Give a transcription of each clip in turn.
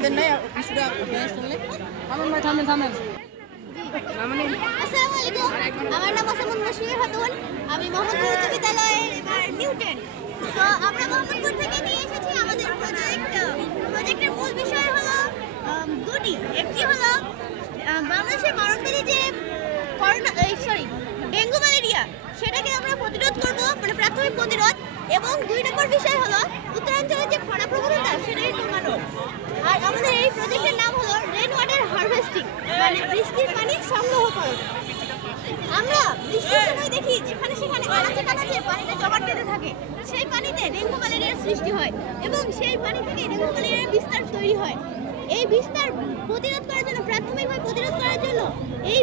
আসসালামু আলাইকুম, আমার নাম মোসাম্মদ মুশফিকা খাতুন, আমি মোহাম্মদপুর উচ্চ বিদ্যালয়ের এবার নিউটেন। তো আমরা মোহাম্মদপুর থেকে নিয়ে এসেছি আমাদের প্রজেক্টের মূল বিষয় হলো দুটি। একটি হলো বাংলাদেশের মানবতারি যে ডেঙ্গু ম্যালেরিয়া, সেটাকে আমরা প্রতিরোধ করবো, মানে প্রাথমিক প্রতিরোধ। এবং 2 নম্বর বিষয় হলো উত্তরাঞ্চলের যে খরা প্রবণতা সেটাকে কমানো। আর আমাদের এই প্রজেক্টের নাম হলো রেন ওয়াটার হারভেস্টিং, মানে বৃষ্টির পানি সংগ্রহ করো। আমরা বৃষ্টির সময় দেখি যেখানে সেখানে আনাচে কানাচে পানিটা জমাট বেঁধে থাকে, সেই পানিতে ডেঙ্গু ম্যালেরিয়ার সৃষ্টি হয় এবং সেই পানি থেকে ডেঙ্গু ম্যালেরিয়ার বিস্তার তৈরি হয়। এই বিস্তার প্রতিরোধ করার জন্য, প্রাথমিকভাবে প্রতিরোধ করার জন্য এই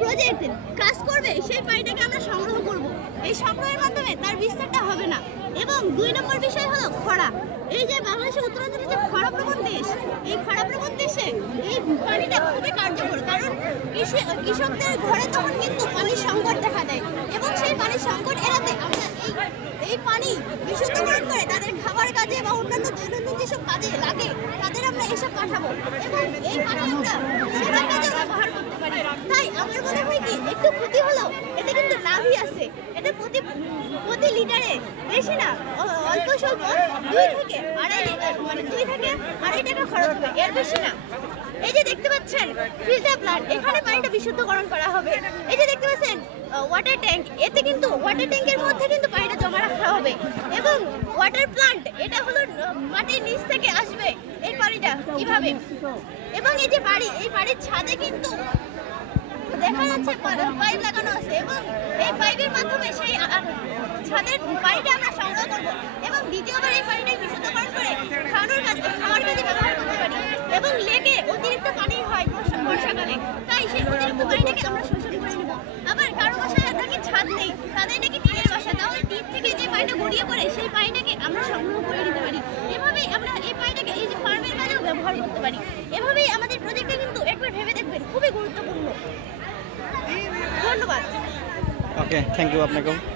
প্রজেক্ট কাজ করবে। সেই পানিটাকে আমরা সংগ্রহ করব, এই সংগ্রহের মাধ্যমে তার বিস্তারটা হবে না। এবং 2 নম্বর বিষয় হলো খরা। এই যে বাংলাদেশের উত্তরাঞ্চলের যে খরাপ্রবণ দেশ, এই খরাপ্রবণ দেশে এই পানিটা খুবই কার্যকর, কারণ কৃষকদের ঘরে তখন কিন্তু পানির সংকট দেখা দেয় এবং সেই পানির সংকট এড়াতে আমরা এই পানি বিশুদ্ধকরণ করে তাদের খাবার কাজে বা অন্যান্য দৈনন্দিন যেসব কাজে লাগে তাদের আমরা এসব পাঠাবো এবং এই পানি আমরা সেচের কাজে ব্যবহার করতে পারি। তাই আমার মনে হয় কি, একটু ক্ষতি হলো, এতে কিন্তু লাভই আছে। এটা প্রতি লিটারে বেশি না, অল্প স্বল্প 2 থেকে আড়াই টাকা খরচ হবে, এর বেশি না। এই যে দেখতে পাচ্ছেন ফিল্টার প্ল্যান্ট, এখানে পানিটা বিশুদ্ধকরণ করা হবে। এই যে দেখতে পাচ্ছেন ওয়াটার ট্যাঙ্ক, এতে কিন্তু ওয়াটার ট্যাঙ্কের মধ্যে কিন্তু পানিটা জমা রাখা হবে। এবং ওয়াটার প্ল্যান্ট, এটা হলো মাটির নিচ থেকে আসবে এই পানিটা কিভাবে। এবং এই যে বাড়ি, এই বাড়ির ছাদে কিন্তু দেখা যাচ্ছে পাইপ লাগানো আছে এবং এই পাইপের মাধ্যমে সেই ছাদের পানিটা আমরা সংগ্রহ করবো এবং দ্বিতীয়বার এই পানিটাই বিশুদ্ধকরণ করে খাওয়ার কাজে ব্যবহার করতে পারি। এবং লেকে অতিরিক্ত পানি হয় বর্ষাকালে, তাই সেই অতিরিক্ত পানিটাকে আমরা শোষণ করে নেব। আবার কারো বাসায় নাকি ছাদ নেই, তাদের নাকি টিনের বাসা, তাহলে টিন থেকে যে পানিটা গড়িয়ে পড়ে সেই পানিটাকে আমরা সংগ্রহ করে নিতে পারি। এভাবেই আমরা এই পানিটাকে এই যে ফার্মের কাজেও ব্যবহার করতে পারি। এভাবেই আমাদের প্রজেক্টটা কিন্তু একবার ভেবে দেখবেন, খুবই গুরুত্বপূর্ণ। ধন্যবাদ। ওকে, থ্যাংক ইউ আপনাকেও।